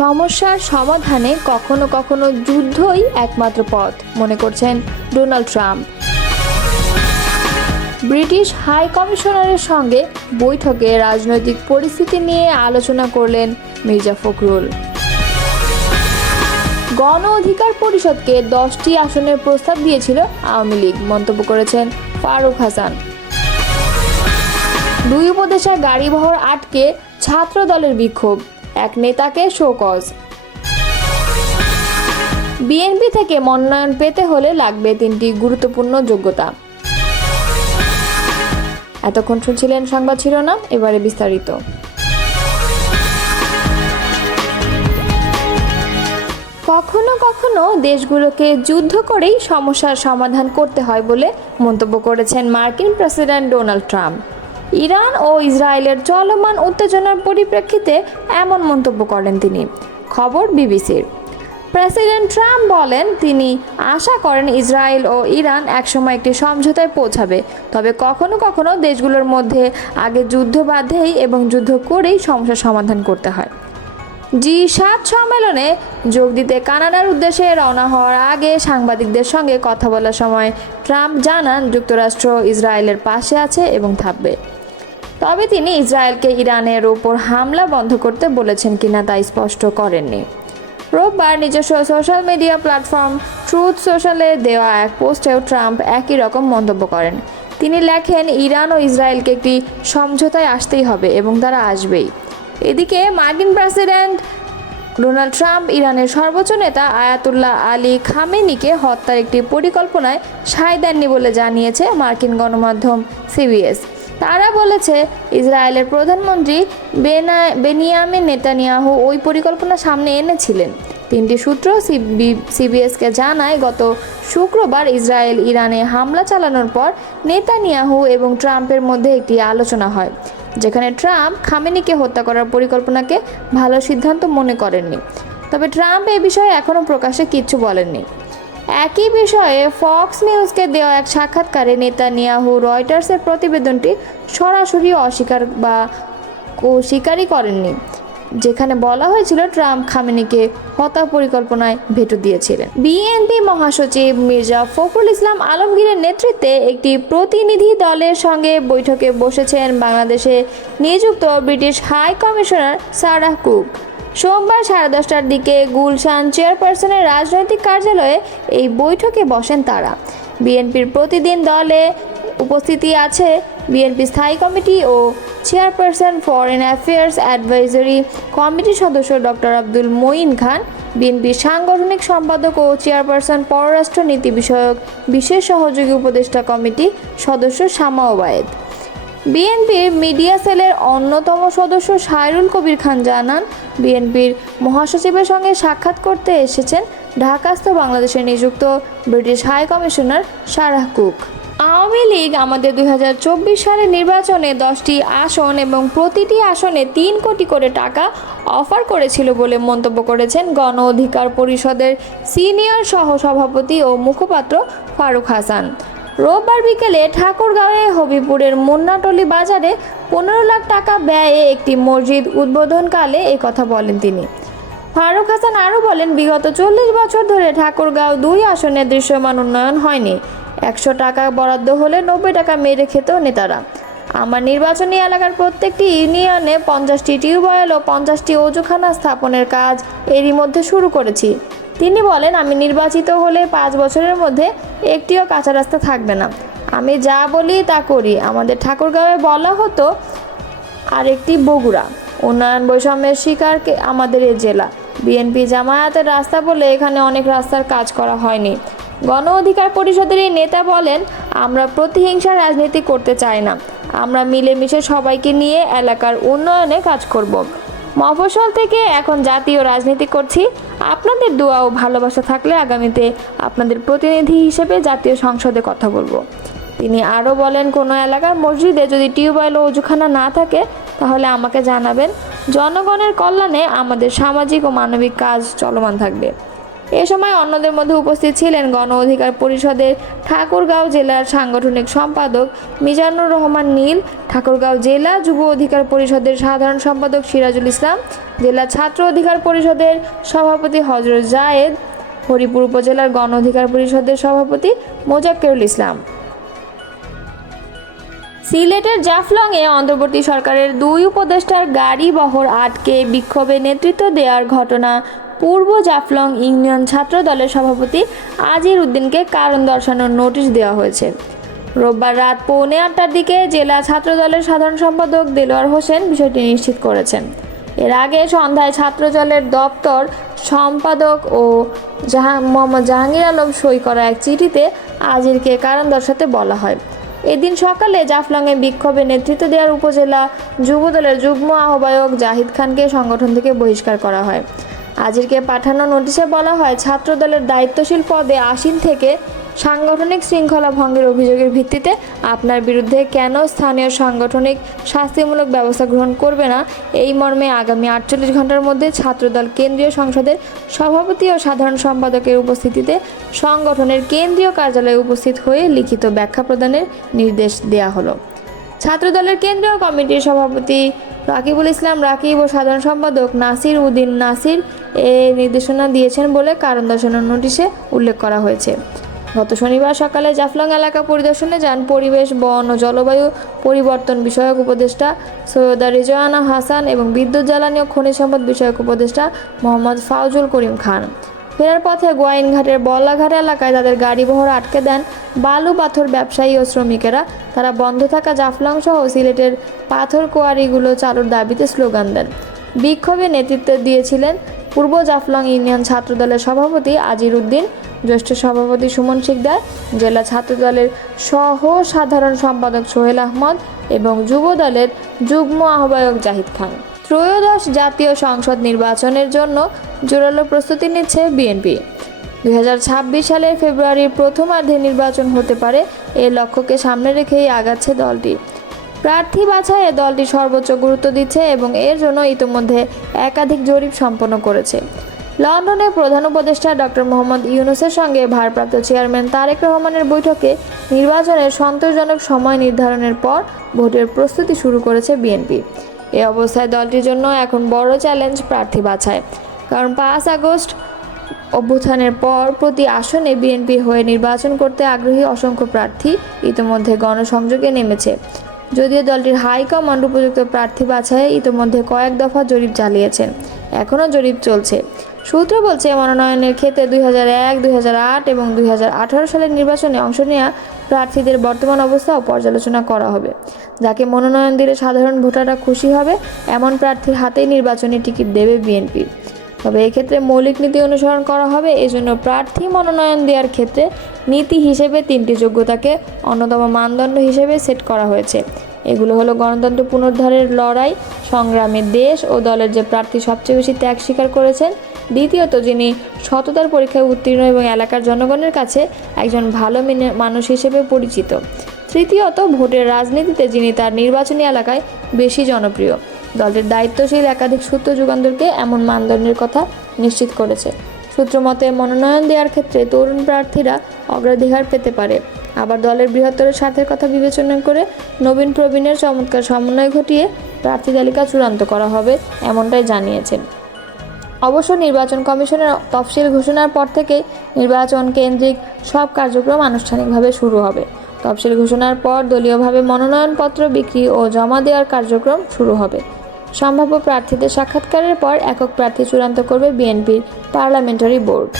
সমস্যার সমাধানে কখনো কখনো যুদ্ধই একমাত্র পথ মনে করছেন ডোনাল্ড ট্রাম্প। ব্রিটিশ হাই কমিশনারের সঙ্গে বৈঠকে রাজনৈতিক পরিস্থিতি নিয়ে আলোচনা করলেন মির্জা ফখরুল। গণ অধিকার পরিষদকে 10টি আসনের প্রস্তাব দিয়েছিল আওয়ামী লীগ, মন্তব্য করেছেন ফারুক হাসান। দুই উপদেষ্টার গাড়িবহর আটকে ছাত্র দলের বিক্ষোভ, এক নেতাকে শোকজ। বিএনপি থেকে মনোনয়ন পেতে হলে লাগবে 3টি গুরুত্বপূর্ণ যোগ্যতা। এতক্ষণ শুনছিলেন সংবাদ শিরোনাম, এবারে বিস্তারিত। কখনো কখনো দেশগুলোকে যুদ্ধ করেই সমস্যার সমাধান করতে হয় বলে মন্তব্য করেছেন মার্কিন প্রেসিডেন্ট ডোনাল্ড ট্রাম্প। ইরান ও ইসরায়েলের চলমান উত্তেজনার পরিপ্রেক্ষিতে এমন মন্তব্য করেন তিনি। খবর বিবিসির। প্রেসিডেন্ট ট্রাম্প বলেন, তিনি আশা করেন ইসরায়েল ও ইরান একসময় একটি সমঝোতায় পৌঁছাবে, তবে কখনো কখনো দেশগুলোর মধ্যে আগে যুদ্ধ বাধেই এবং যুদ্ধ করেই সমস্যার সমাধান করতে হয়। G7 সম্মেলনে যোগ দিতে কানাডার উদ্দেশ্যে রওনা হওয়ার আগে সাংবাদিকদের সঙ্গে কথা বলার সময় ট্রাম্প জানান, যুক্তরাষ্ট্র ইসরায়েলের পাশে আছে এবং থাকবে। তবে তিনি ইসরায়েলকে ইরানের ওপর হামলা বন্ধ করতে বলেছেন কিনা তা স্পষ্ট করেননি। রোববার নিজস্ব সোশ্যাল মিডিয়া প্ল্যাটফর্ম ট্রুথ সোশ্যালে দেওয়া এক পোস্টেও ট্রাম্প একই রকম মন্তব্য করেন। তিনি লেখেন, ইরান ও ইসরায়েলকে একটি সমঝোতায় আসতেই হবে এবং তারা আসবেই। এদিকে মার্কিন প্রেসিডেন্ট ডোনাল্ড ট্রাম্প ইরানের সর্বোচ্চ নেতা আয়াতুল্লাহ আলী খামেনিকে হত্যার একটি পরিকল্পনায় সায় দেননি বলে জানিয়েছে মার্কিন গণমাধ্যম সিবিএস। তারা বলেছে, ইসরায়েলের প্রধানমন্ত্রী বেনিয়ামিন নেতানিয়াহু ওই পরিকল্পনা সামনে এনেছিলেন। 3টি সূত্র সিবিএসকে জানায়, গত শুক্রবার ইসরায়েল ইরানে হামলা চালানোর পর নেতানিয়াহু এবং ট্রাম্পের মধ্যে একটি আলোচনা হয়, যেখানে ট্রাম্প খামেনিকে হত্যা করার পরিকল্পনাকে ভালো সিদ্ধান্ত মনে করেননি। তবে ট্রাম্প এ বিষয়ে এখনও প্রকাশ্যে কিচ্ছু বলেননি। একই বিষয়ে ফক্স নিউজকে দেওয়া এক সাক্ষাৎকারে নেতানিয়াহু রয়টার্সের প্রতিবেদনটি সরাসরি স্বীকারই করেননি, যেখানে বলা হয়েছিল ট্রাম্প খামেনিকে হত্যা পরিকল্পনায় ভেটো দিয়েছিলেন। বিএনপি মহাসচিব মির্জা ফখরুল ইসলাম আলমগীরের নেতৃত্বে একটি প্রতিনিধি দলের সঙ্গে বৈঠকে বসেছেন বাংলাদেশে নিযুক্ত British high commissioner Sarah Cook. সোমবার 10:30টার দিকে গুলশান চেয়ারপারসনের রাজনৈতিক কার্যালয়ে এই বৈঠকে বসেন তারা। বিএনপির প্রতিদিন দলে উপস্থিতি আছে বিএনপি স্থায়ী কমিটি ও চেয়ারপারসন ফরেন অ্যাফেয়ার্স অ্যাডভাইজারি কমিটির সদস্য ডক্টর আব্দুল মঈন খান, বিএনপির সাংগঠনিক সম্পাদক ও চেয়ারপারসন পররাষ্ট্র নীতি বিষয়ক বিশেষ সহযোগী উপদেষ্টা কমিটি সদস্য শামা ওবায়েদ। বিএনপির মিডিয়া সেলের অন্যতম সদস্য সাইরুল কবির খান জানান, বিএনপির মহাসচিবের সঙ্গে সাক্ষাৎ করতে এসেছেন ঢাকাস্থ বাংলাদেশে নিযুক্ত British high commissioner Sarah Cook. Awami League আমাদের 2024 সালের নির্বাচনে 10টি আসন এবং প্রতিটি আসনে 3 কোটি করে টাকা অফার করেছিল বলে মন্তব্য করেছেন গণ অধিকার পরিষদের সিনিয়র সহসভাপতি ও মুখপাত্র ফারুক হাসান। রোববার বিকেলে ঠাকুরগাঁওয়ে হবিপুরের মুন্নাটলি বাজারে 15 লাখ টাকা ব্যয়ে একটি মসজিদ উদ্বোধনকালে কথা বলেন তিনি। ফারুক হাসান আরও বলেন, বিগত 40 বছর ধরে ঠাকুরগাঁও 2 আসনে দৃশ্যমান উন্নয়ন হয়নি। 100 টাকা বরাদ্দ হলে 90 টাকা মেরে খেত নেতারা। আমার নির্বাচনী এলাকার প্রত্যেকটি ইউনিয়নে 50টি টিউবওয়েল ও 50টি অজুখানা স্থাপনের কাজ এরই মধ্যে শুরু করেছি। তিনি বলেন, আমি নির্বাচিত হলে 5 বছরের মধ্যে একটিও কাঁচা রাস্তা থাকবে না। আমি যা বলি তা করি। আমাদের ঠাকুরগাঁওয়ে বলা হতো আরেকটি বগুড়া। উন্নয়ন বৈষম্যের শিকার আমাদের এই জেলা। বিএনপি জামায়াতের রাস্তা বলে এখানে অনেক রাস্তার কাজ করা হয়নি। গণ অধিকার পরিষদের এই নেতা বলেন, আমরা প্রতিহিংসার রাজনীতি করতে চাই না। আমরা মিলেমিশে সবাইকে নিয়ে এলাকার উন্নয়নে কাজ করব। মফস্বল থেকে এখন জাতীয় রাজনীতি করছি। আপনাদের দোয়া ও ভালোবাসা থাকলে আগামীতে আপনাদের প্রতিনিধি হিসেবে জাতীয় সংসদে কথা বলবো। তিনি আরও বলেন, কোনো এলাকার মসজিদে যদি টিউবওয়েল ও অজুখানা না থাকে তাহলে আমাকে জানাবেন। জনগণের কল্যাণে আমাদের সামাজিক ও মানবিক কাজ চলমান থাকবে। এ সময় অন্যদের মধ্যে উপস্থিত ছিলেন গণ অধিকার পরিষদের ঠাকুরগাঁও জেলার সাংগঠনিক সম্পাদক মিজানুর রহমান নীল, ঠাকুরগাঁও জেলা যুব অধিকার পরিষদের সাধারণ সম্পাদক সিরাজুল ইসলাম, জেলা ছাত্র অধিকার পরিষদের সভাপতি হযরত জায়েদ, হরিপুর উপজেলার গণ অধিকার পরিষদের সভাপতি মোজাক্কেরুল ইসলাম। সিলেটের জাফলংয়ে অন্তর্বর্তী সরকারের 2 উপদেষ্টার গাড়ি বহর আটকে বিক্ষোভে নেতৃত্ব দেওয়ার ঘটনা পূর্ব জাফলং ইউনিয়ন ছাত্র দলের সভাপতি আজির উদ্দিনকে কারণ দর্শানোর নোটিশ দেওয়া হয়েছে। রোববার রাত 7:45টার দিকে জেলা ছাত্র দলের সাধারণ সম্পাদক দেলোয়ার হোসেন বিষয়টি নিশ্চিত করেছেন। এর আগে সন্ধ্যায় ছাত্র দলের দপ্তর সম্পাদক ও মোহাম্মদ জাহাঙ্গীর আলম সই করা এক চিঠিতে আজিরকে কারণ দর্শাতে বলা হয়। এদিন সকালে জাফলংয়ে বিক্ষোভে নেতৃত্ব দেওয়ার উপজেলা যুবদলের যুগ্ম আহ্বায়ক জাহিদ খানকে সংগঠন থেকে বহিষ্কার করা হয়। আজিরকে পাঠানো নোটিশে বলা হয়, ছাত্র দলের দায়িত্বশীল পদে আসীন থেকে সাংগঠনিক শৃঙ্খলা ভঙ্গের অভিযোগের ভিত্তিতে আপনার বিরুদ্ধে কেন স্থানীয় সাংগঠনিক শাস্তিমূলক ব্যবস্থা গ্রহণ করবে না, এই মর্মে আগামী 48 ঘন্টার মধ্যে ছাত্রদল কেন্দ্রীয় সংসদের সভাপতি ও সাধারণ সম্পাদকের উপস্থিতিতে সংগঠনের কেন্দ্রীয় কার্যালয়ে উপস্থিত হয়ে লিখিত ব্যাখ্যা প্রদানের নির্দেশ দেওয়া হলো। ছাত্রদলের কেন্দ্রীয় কমিটির সভাপতি রাকিবুল ইসলাম রাকিব ও সাধারণ সম্পাদক নাসির উদ্দিন নাসির এ নির্দেশনা দিয়েছেন বলে কারণ দর্শানোর নোটিশে উল্লেখ করা হয়েছে। গত শনিবার সকালে জাফলং এলাকা পরিদর্শনে যান পরিবেশ, বন ও জলবায়ু পরিবর্তন বিষয়ক উপদেষ্টা সৈয়দা রিজওয়ানা হাসান এবং বিদ্যুৎ, জ্বালানি ও খনিজ সম্পদ বিষয়ক উপদেষ্টা মোহাম্মদ ফাউজুল করিম খান। ফেরার পথে গোয়াইনঘাটের বল্লাঘাট এলাকায় তাদের গাড়ি বহর আটকে দেন বালু পাথর ব্যবসায়ী ও শ্রমিকেরা। তারা বন্ধ থাকা জাফলং সহ সিলেটের পাথর কোয়ারিগুলো চালুর দাবিতে স্লোগান দেন। বিক্ষোভে নেতৃত্ব দিয়েছিলেন পূর্ব জাফলং ইউনিয়ন ছাত্রদলের সভাপতি আজির উদ্দিন, জ্যেষ্ঠ সভাপতি সুমন শিকদার, জেলা ছাত্রদলের সহ সাধারণ সম্পাদক সোহেল আহমদ এবং যুব দলের যুগ্ম আহ্বায়ক জাহিদ খান। ত্রয়োদশ জাতীয় সংসদ নির্বাচনের জন্য জোরালো প্রস্তুতি নিচ্ছে বিএনপি। 2026 সালের ফেব্রুয়ারির প্রথমার্ধে নির্বাচন হতে পারে, এই লক্ষ্যকে সামনে রেখেই আগাচ্ছে দলটি। প্রার্থী বাছাইয়ে দলটি সর্বোচ্চ গুরুত্ব দিচ্ছে এবং এর জন্য ইতিমধ্যে একাধিক জরিপ সম্পন্ন করেছে। লন্ডনে প্রধান উপদেষ্টা ডক্টর মোহাম্মদ ইউনূসের সঙ্গে ভারপ্রাপ্ত চেয়ারম্যান তারেক রহমানের বৈঠকে নির্বাচনের সন্তোষজনক সময় নির্ধারণের পর ভোটের প্রস্তুতি শুরু করেছে বিএনপি। এই অবস্থায় দলটির জন্য এখন বড় চ্যালেঞ্জ প্রার্থী বাছাই, কারণ 5 আগস্ট অভ্যুত্থানের পর প্রতি আসনে বিএনপি হয়ে নির্বাচন করতে আগ্রহী অসংখ্য প্রার্থী ইতিমধ্যে গণসংযোগে নেমেছে। যদিও দলটির হাইকমান্ড উপযুক্ত প্রার্থী বাছাইয়ে ইতিমধ্যে কয়েক দফা জরিপ চালিয়েছেন, এখনও জরিপ চলছে। সূত্র বলছে, মনোনয়নের ক্ষেত্রে 2001, 2008 এবং 2018 সালের নির্বাচনে অংশ নেওয়া প্রার্থীদের বর্তমান অবস্থাও পর্যালোচনা করা হবে। যাকে মনোনয়ন দিলে সাধারণ ভোটাররা খুশি হবে এমন প্রার্থীর হাতেই নির্বাচনী টিকিট দেবে বিএনপি। তবে এক্ষেত্রে মৌলিক নীতি অনুসরণ করা হবে। এজন্য প্রার্থী মনোনয়ন দেওয়ার ক্ষেত্রে নীতি হিসেবে 3টি যোগ্যতাকে অন্যতম মানদণ্ড হিসেবে সেট করা হয়েছে। এগুলো হলো গণতন্ত্র পুনরুদ্ধারের লড়াই সংগ্রামে দেশ ও দলের যে প্রার্থী সবচেয়ে বেশি ত্যাগ স্বীকার করেছেন, দ্বিতীয়ত যিনি সততার পরীক্ষায় উত্তীর্ণ এবং এলাকার জনগণের কাছে একজন ভালো মানুষ হিসেবে পরিচিত, তৃতীয়ত ভোটের রাজনীতিতে যিনি তার নির্বাচনী এলাকায় বেশি জনপ্রিয়। দলটির দায়িত্বশীল একাধিক সূত্র যুগান্তরকে এমন মানদণ্ডের কথা নিশ্চিত করেছে। সূত্র মতে, মনোনয়ন দেওয়ার ক্ষেত্রে তরুণ প্রার্থীরা অগ্রাধিকার পেতে পারে। আবার দলের বৃহত্তর স্বার্থের কথা বিবেচনা করে নবীন প্রবীণের চমৎকার সমন্বয় ঘটিয়ে প্রার্থী তালিকা চূড়ান্ত করা হবে, এমনটাই জানিয়েছেন। অবশ্য নির্বাচন কমিশনের তফসিল ঘোষণার পর থেকেই নির্বাচন কেন্দ্রিক সব কার্যক্রম আনুষ্ঠানিকভাবে শুরু হবে। তফসিল ঘোষণার পর দলীয়ভাবে মনোনয়নপত্র বিক্রি ও জমা দেওয়ার কার্যক্রম শুরু হবে। সম্ভাব্য প্রার্থীদের সাক্ষাৎকারের পর একক প্রার্থী চূড়ান্ত করবে বিএনপির পার্লামেন্টারি বোর্ড।